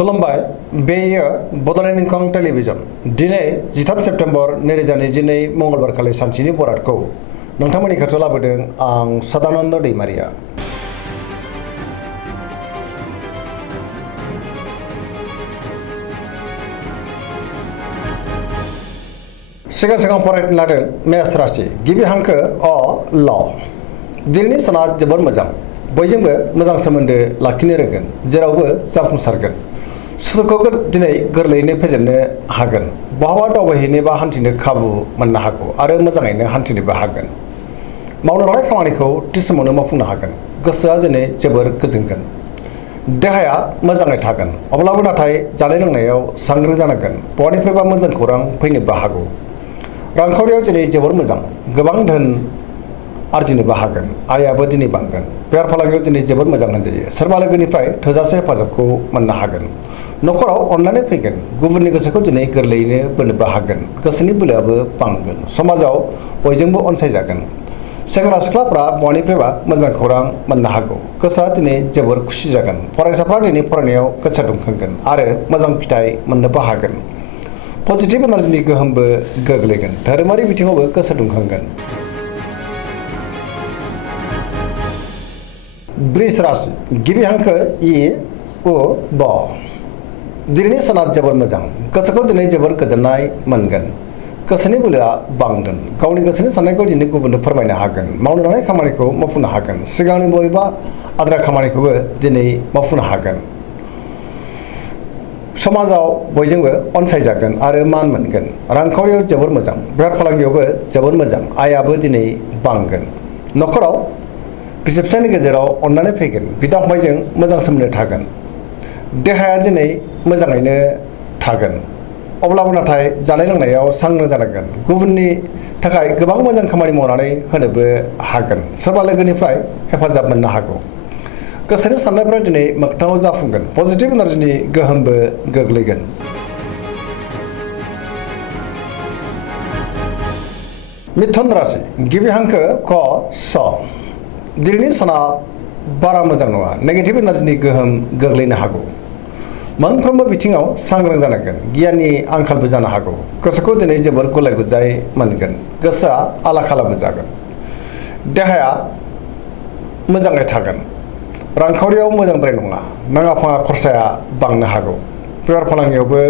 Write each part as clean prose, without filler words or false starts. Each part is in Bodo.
खुलुमबाय बेयो बड'लेण्ड इंखं टेलिभिजन दिनै 13 सेप्तेम्बर 2022 मंगलबारखालि सानसेनि बरादखौ नोंथांमोननि खाथियाव लाबोदों आं सदानन्द दैमारिया। सिगां फरायनो लादों मेष राशि गिबि हांखो अ ल दिनैनि साना जोबोर मोजां बयजोंबो मोजां सोमोन्दो लाखिनो रोंगोन जेरावबो जाफुंसारगोन सुखुखौ दिनै गोरलैयैनो फेजेननो हागोन बहाबा दावबायहैनो बा हान्थिनो खाबु मोननो हागौ आरो मोजाङैनो हान्थिनोबो हागोन मावनो लानाय खामानिखौ थि समावनो मावफुंनो हागोन गोसोआ दिनै जोबोर गोजोनगोन देहाया मोजाङै थागोन अब्लाबो नाथाय जानाय लोंनायाव सांग्रां जानांगोन बहानिफ्रायबा मोजां खौरां फैनोबो हागौ रांखावरियाव दिनै जोबोर मोजां गोबां धोन आरजिनोबो हागोन आयाबो दिनै बांगोन बेफार फालांगियाव दिनै जोबोर मोजां होनजायो सोरबा लोगोनिफ्राय थोजासे हेफाजाबखौ मोननो हागोन न'खराव अननानै फैगोन गुबुननि गोसोखौ दिनै गोरलैयैनो बोनोबो हागोन गोसोनि बोलोआबो बांगोन समाजाव बयजोंबो अनसायजागोन सेंग्रा सिख्लाफ्रा बहानिफ्रायबा मोजां खौरां मोननो हागौ गोसोआ दिनै जोबोर खुसि जागोन फरायसाफ्रा दिनै फरायनायाव गोसो दुंखांगोन आरो मोजां फिथाइ मोननोबो हागोन पजिटिभ एनार्जिनि गोहोमबो गोग्लैगोन धोरोमारि बिथिङावबो गोसो दुंखांगोन। वृष राशि गिबि हांखो इ उ ब दिनैनि साना जोबोर मोजां गोसोखौ दिनै जोबोर गोजोननाय मोनगोन गोसोनि बोलोआ बांगोन गावनि गोसोनि साननायखौ दिनै गुबुननो फोरमायनो हागोन मावनो लानाय खामानिखौ मावफुंनो हागोन सिगांनि बबेबा आद्रा खामानिखौबो दिनै मावफुंनो हागोन समाजाव बयजोंबो अनसायजागोन आरो मान मोनगोन रांखावरियाव जोबोर मोजां बेफार फालांगियावबो जोबोर मोजां आयाबो दिनै बांगोन न'खराव बिसि फिसायनि गेजेराव अननानै फैगोन बिदा फंबायजों मोजां सोमोन्दो थागोन देहाया दिनै मोजाङैनो थागोन अब्लाबो नाथाय जानाय लोंनायाव सांग्रां जानांगोन गुबुननि थाखाय गोबां मोजां खामानि मावनानै होनोबो हागोन सोरबा लोगोनिफ्राय हेफाजाब मोननो हागौ गोसोनि साननायफ्रा दिनै मोगथाङाव जाफुंगोन पजिटिभ एनार्जिनि गोहोमबो गोग्लैगोन। मिथुन राशि गिबि हांखो क स दिनैनि साना बारा मोजां नङा नेगेटिभ एनार्जिनि गोहोम गोग्लैनो हागौ मोनफ्रोमबो बिथिङाव सांग्रां जानांगोन गियाननि आंखालबो जानो हागौ गोसोखौ दिनै जोबोर गुलाय गुजाय मोनगोन गोसोआ आला खालाबो जागोन देहाया मोजाङै थागोन रांखावरियाव मोजांद्राय नङा नाङा फाङा खरसाया बांनो हागौ बेफार फालांगियावबो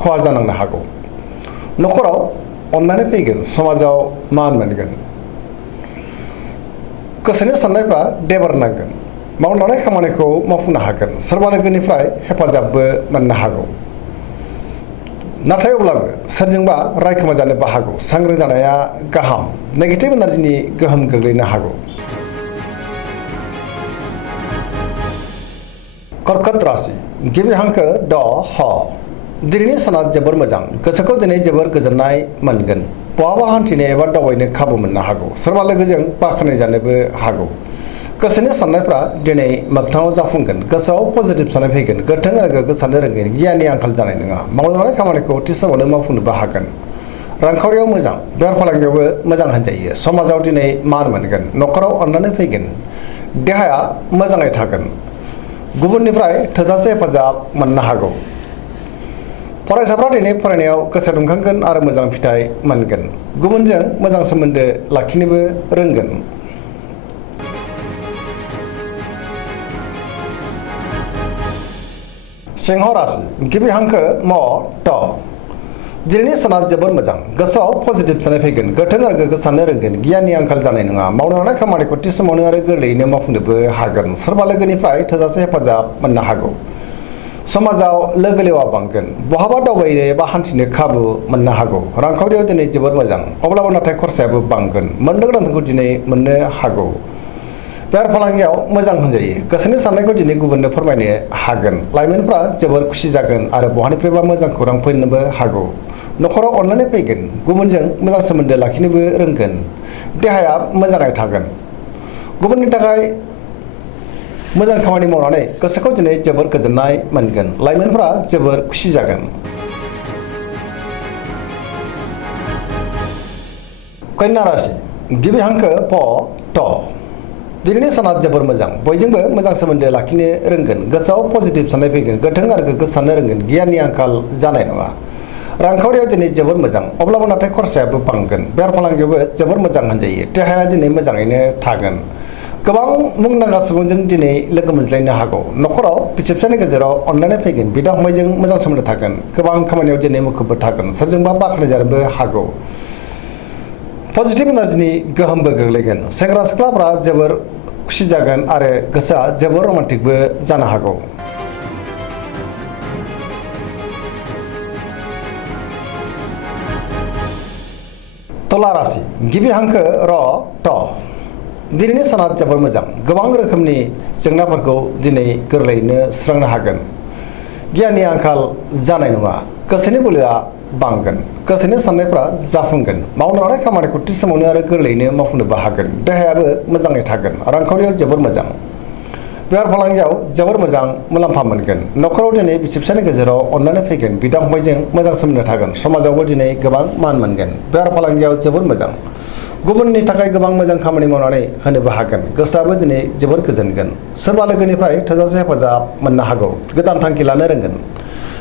खहा जानांनो हागौ न'खराव अननानै फैगोन समाजाव मान मोनगोन गोसोनि साननायफ्रा देबार नांगोन मावनो लानाय खामानिखौ मावफुंनो हागोन सोरबा लोगोनिफ्राय हेफाजाबबो मोननो हागौ नाथाय अब्लाबो सोरजोंबा रायखोमा जानोबो हागौ सांग्रां जानाया गाहाम नेगेटिभ एनार्जिनि गोहोम गोग्लैनो हागौ। कर्कट राशि गिबि हांखो ड ह दिनैनि साना जोबोर मोजां गोसोखौ दिनै जोबोर गोजोननाय मोनगोन बहाबा हान्थिनो एबा दावबायनो खाबु मोननो हागौ सोरबा लोगोजों बाख्नाय जानोबो हागौ गोसोनि साननायफ्रा दिनै मोगथाङाव जाफुंगोन गोसोआव पजिटिभ साननाय फैगोन गोथों आरो गोग्गो साननो रोंगोन गियाननि आंखाल जानाय नङा मावनो लानाय खामानिखौ थि समावनो मावफुंनोबो हागोन रांखावरियाव मोजां बेफार फालांगियावबो मोजां होनजायो समाजाव दिनै मान मोनगोन न'खराव अननानै फैगोन देहाया मोजाङै थागोन गुबुननिफ्राय थोजासे हेफाजाब मोननो हागौ फरायसाफ्रा दिनै फरायनायाव गोसो दुंखांगोन आरो मोजां फिथाइ मोनगोन गुबुनजों मोजां सोमोन्दो लाखिनोबो रोंगोन। सिंह राशि गिबि हांखो म ट दिनैनि साना जोबोर मोजां गोसोआव पजिटिभ साननाय फैगोन गोथों आरो गोग्गो साननो रोंगोन गियाननि आंखाल जानाय नङा मावनो लानाय खामानिखौ थि समावनो आरो गोरलैयैनो मावफुंनोबो हागोन सोरबा लोगोनिफ्राय थोजासे हेफाजाब मोननो हागौ समाजाव लोगो लेवा बांगोन बहाबा दावबायनो एबा हान्थिनो खाबु मोननो हागौ रांखावरियाव दिनै जोबोर मोजां अब्लाबो नाथाय खरसायाबो बांगोन मोननो गोनांखौ दिनै मोननो हागौ बेफार फालांगियाव मोजां होनजायो गोसोनि साननायखौ दिनै गुबुननो फोरमायनो हागोन लाइमोनफ्रा जोबोर खुसि जागोन आरो बहानिफ्रायबा मोजां खौरां फैनोबो हागौ न'खराव अननानै फैगोन गुबुनजों मोजां सोमोन्दो लाखिनोबो रोंगोन देहाया मोजाङै थागोन गुबुननि थाखाय मोजां खामानि मावनानै गोसोखौ दिनै जोबोर गोजोननाय मोनगोन लाइमोनफ्रा जोबोर खुसि जागोन। कन्या राशि गिबि हांखो प ट दिनैनि साना जोबोर मोजां बयजोंबो मोजां सोमोन्दो लाखिनो रोंगोन गोसोआव पजिटिभ साननाय फैगोन गोथों आरो गोग्गो साननो रोंगोन गियाननि आंखाल जानाय नङा रांखावरियाव दिनै जोबोर मोजां अब्लाबो नाथाय खरसायाबो बांगोन बेफार फालांगियावबो जोबोर मोजां होनजायो देहाया दिनै मोजाङैनो थागोन गोबां मुंदांखा सुबुंजों दिनै लोगो मोनज्लायनो हागौ न'खराव बिसि फिसायनि गेजेराव अनलायनाय फैगोन बिदा फंबायजों मोजां सोमोन्दो थागोन गोबां खामानियाव दिनै मुखुबबो थागोन सोरजोंबा बाख्नायजानोबो हागौ पजिटिभ एनार्जिनि गोहोमबो गोग्लैगोन सेंग्रा सिख्लाफ्रा जोबोर खुसि जागोन आरो गोसोआ जोबोर रमान्टिकबो जानो हागौ तुला राशि गिबि हांखो र ट दिनैनि साना जोबोर मोजां गोबां रोखोमनि जेंनाफोरखौ दिनै गोरलैयैनो सुस्रांनो हागोन गियाननि आंखाल जानाय नङा गोसोनि बोलोआ बांगोन गोसोनि साननायफ्रा जाफुंगोन मावनो लानाय खामानिखौ थि समावनो आरो गोरलैयैनो मावफुंनोबो हागोन देहायाबो मोजाङै थागोन रांखावरियाव जोबोर मोजां बेफार फालांगियाव जोबोर मोजां मुलाम्फा मोनगोन न'खराव दिनै बिसि फिसायनि गेजेराव अनलायनाय फैगोन बिदा फंबायजों मोजां सोमोन्दो थागोन समाजावबो दिनै गोबां मान मोनगोन बेफार फालांगियाव जोबोर मोजां गुबुननि थाखाय गोबां मोजां खामानि मावनानै होनोबो हागोन गोसोआबो दिनै जोबोर गोजोनगोन सोरबा लोगोनिफ्राय थोजासे हेफाजाब मोननो हागौ गोदान थांखि लानो रोंगोन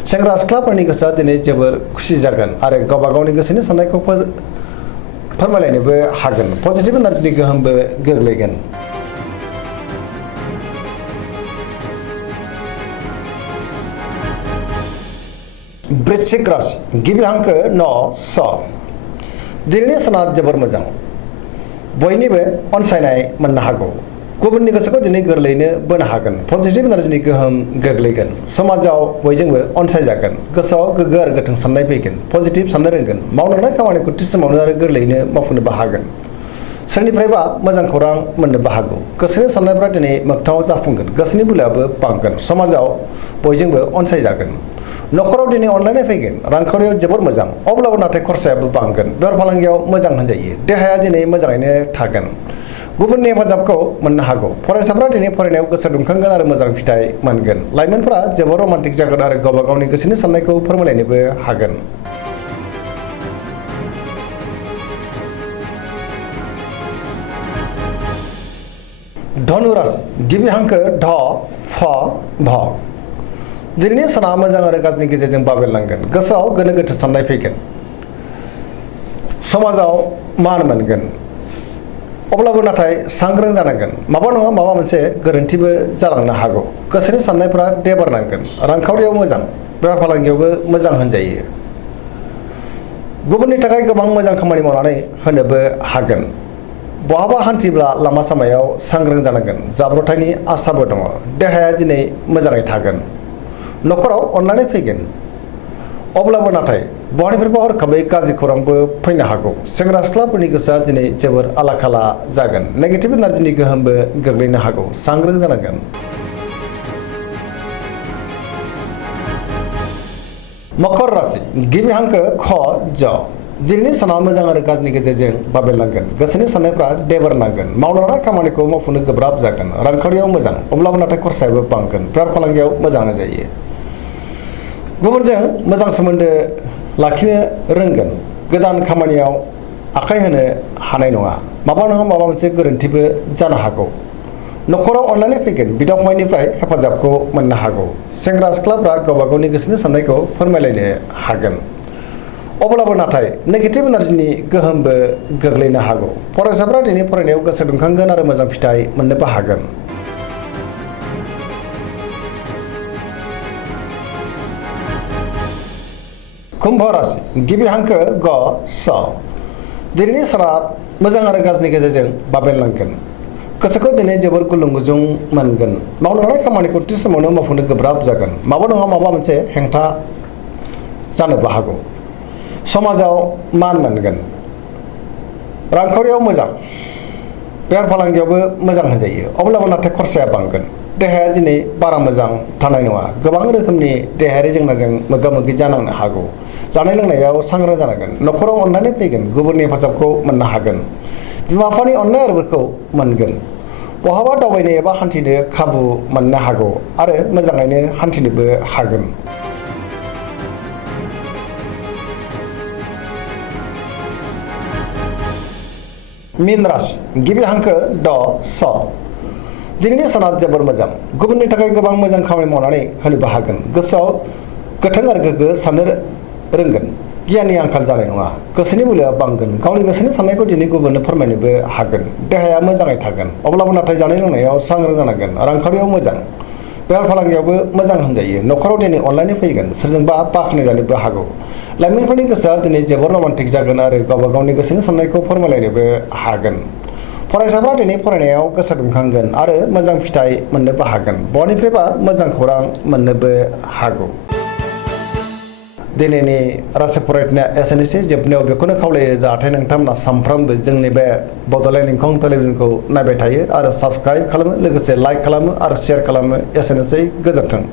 सेंग्रा सिख्लाफोरनि गोसोआ दिनै जोबोर खुसि जागोन आरो गावबा गावनि गोसोनि साननायखौ फोरमायलायनोबो हागोन पजिटिभ एनार्जिनि गोहोमबो गोग्लैगोन वृश्चिक राशि गिबि हांखो न स दिनैनि साना जोबोर मोजां बयनिबो अनसायनाय मोननो हागौ गुबुननि गोसोखौ दिनै गोरलैयैनो बोनो हागोन पजिटिभ एनार्जिनि गोहोम गोग्लैगोन समाजाव बयजोंबो अनसायजागोन गोसोआव गोग्गो आरो गोथों साननाय फैगोन पजिटिभ साननो रोंगोन मावनो लानाय खामानिखौ थि समावनो आरो गोरलैयैनो मावफुंनोबो हागोन सोरनिफ्रायबा मोजां खौरां मोननोबो हागौ गोसोनि साननायफ्रा दिनै मोगथाङाव जाफुंगोन गोसोनि बोलोआबो बांगोन समाजाव बयजोंबो अनसायजागोन न'खराव दिनै अनलायनाय फैगोन रांखावरियाव जोबोर मोजां अब्लाबो नाथाय खरसायाबो बांगोन बेफार फालांगियाव मोजां होनजायो देहाया दिनै मोजाङैनो थागोन गुबुननि हेफाजाबखौ मोननो हागौ फरायसाफ्रा दिनै फरायनायाव गोसो दुंखांगोन आरो मोजां फिथाइ मोनगोन लाइमोनफ्रा जोबोर रमान्टिक जागोन आरो गावबा गावनि गोसोनि साननायखौ फोरमायलायनोबो हागोन धनु राशि गिबि हांखो ध फ भ दिनैनि साना मोजां आरो गाज्रिनि गेजेरजों बाबेरलांगोन गोसोआव गोनो गोथो साननाय फैगोन समाजाव मान मोनगोन अब्लाबो नाथाय सांग्रां जानांगोन माबा नङा माबा मोनसे गोरोन्थिबो जालांनो हागौ गोसोनि साननायफ्रा देबारनांगोन रांखावरियाव मोजां बेफार फालांगियावबो मोजां होनजायो गुबुननि थाखाय गोबां मोजां खामानि मावनानै होनोबो हागोन बहाबा हान्थिब्ला लामा सामायाव सांग्रां जानांगोन जाब्रथायनि आसाबो दङ देहाया दिनै मोजाङै थागोन न'खराव अनलायनाय फैगोन अब्लाबो नाथाय बहानिफ्रायबा हरखाबै गाज्रि खौरांबो फैनो हागौ सेंग्रा सिख्लाफोरनि गोसोआ दिनै जोबोर आला खाला जागोन नेगेटिभ एनार्जिनि गोहोमबो गोग्लैनो हागौ सांग्रां जानांगोन मकर राशि गिबि हांखो ख ज दिनैनि साना मोजां आरो गाज्रिनि गेजेरजों बाबेरलांगोन गोसोनि साननायफ्रा देबोरनांगोन मावनो लानाय खामानिखौ मावफुंनो गोब्राब जागोन रांखावरियाव मोजां अब्लाबो नाथाय खरसायाबो बांगोन बेफार फालांगियाव मोजां जायो गुबुनजों मोजां सोमोन्दो लाखिनो रोंगोन गोदान खामानियाव आखाइ होनो हानाय नङा माबा नङा माबा मोनसे गोरोन्थिबो जानो हागौ न'खराव अनलायनाय फैगोन बिदा फंबायनिफ्राय हेफाजाबखौ मोननो हागौ सेंग्रा सिख्लाफ्रा गावबा गावनि गोसोनि साननायखौ फोरमायलायनो हागोन अब्लाबो नाथाय नेगेटिभ एनार्जिनि गोहोमबो गोग्लैनो हागौ फरायसाफ्रा दिनै फरायनायाव गोसो दुंखांगोन आरो मोजां फिथाइ मोननोबो हागोन कुम्भ राशि गिबि हांखो ग स दिनैनि साना मोजां आरो गाज्रिनि गेजेरजों बाबेरलांगोन गोसोखौ दिनै जोबोर गुलुं गुजुं मोनगोन मावनो लानाय खामानिखौ थि समावनो मावफुंनो गोब्राब जागोन माबा नङा माबा मोनसे हेंथा जानोबो हागौ समाजाव मान मोनगोन रांखावरियाव मोजां बेफार फालांगियावबो मोजां होनजायो अब्लाबो नाथाय खरसाया बांगोन देहाया दिनै बारा मोजां थानाय नङा गोबां रोखोमनि देहायारि जेंनाजों मोगा मोगि जानांनो हागौ जानाय लोंनायाव सांग्रां जानांगोन न'खराव अननानै फैगोन गुबुननि हेफाजाबखौ मोननो हागोन बिमा बिफानि अननाय आरो बोरखौ मोनगोन बहाबा दावबायनो एबा हान्थिनो खाबु मोननो हागौ आरो मोजाङैनो हान्थिनोबो हागोन मीन राशि गिबि हांखो ड स दिनैनि साना जोबोर मोजां गुबुननि थाखाय गोबां मोजां खामानि मावनानै होनोबो हागोन गोसोआव गोथों आरो गोग्गो साननो रोंगोन गियाननि आंखाल जानाय नङा गोसोनि बोलोआ बांगोन गावनि गोसोनि साननायखौ दिनै गुबुननो फोरमायनोबो हागोन देहाया मोजाङै थागोन अब्लाबो नाथाय जानाय लोंनायाव सांग्रां जानांगोन रांखावरियाव मोजां बेफार फालांगियावबो मोजां होनजायो न'खराव दिनै अनलायनाय फैगोन सोरजोंबा बाख्नायजानोबो हागौ लाइमोनफोरनि गोसोआ दिनै जोबोर रमान्टिक जागोन आरो गावबा गावनि गोसोनि साननायखौ फोरमायलायनोबो हागोन फरायसाफ्रा दिनै फरायनायाव गोसो दुंखांगोन आरो मोजां फिथाइ मोननोबो हागोन बहानिफ्रायबा मोजां खौरां मोननोबो हागौ दिनैनि राशि फरायनाया एसेनोसै जोबनायाव बेखौनो खावलायो जाहाथे नोंथांमोना सानफ्रोमबो जोंनि बे बड'लेण्ड इंखं टेलिभिजनखौ नायबाय थायो आरो साबस्क्राइब खालामो लोगोसे लाइक खालामो आरो शेयार खालामो एसेनोसै गोजोन्थों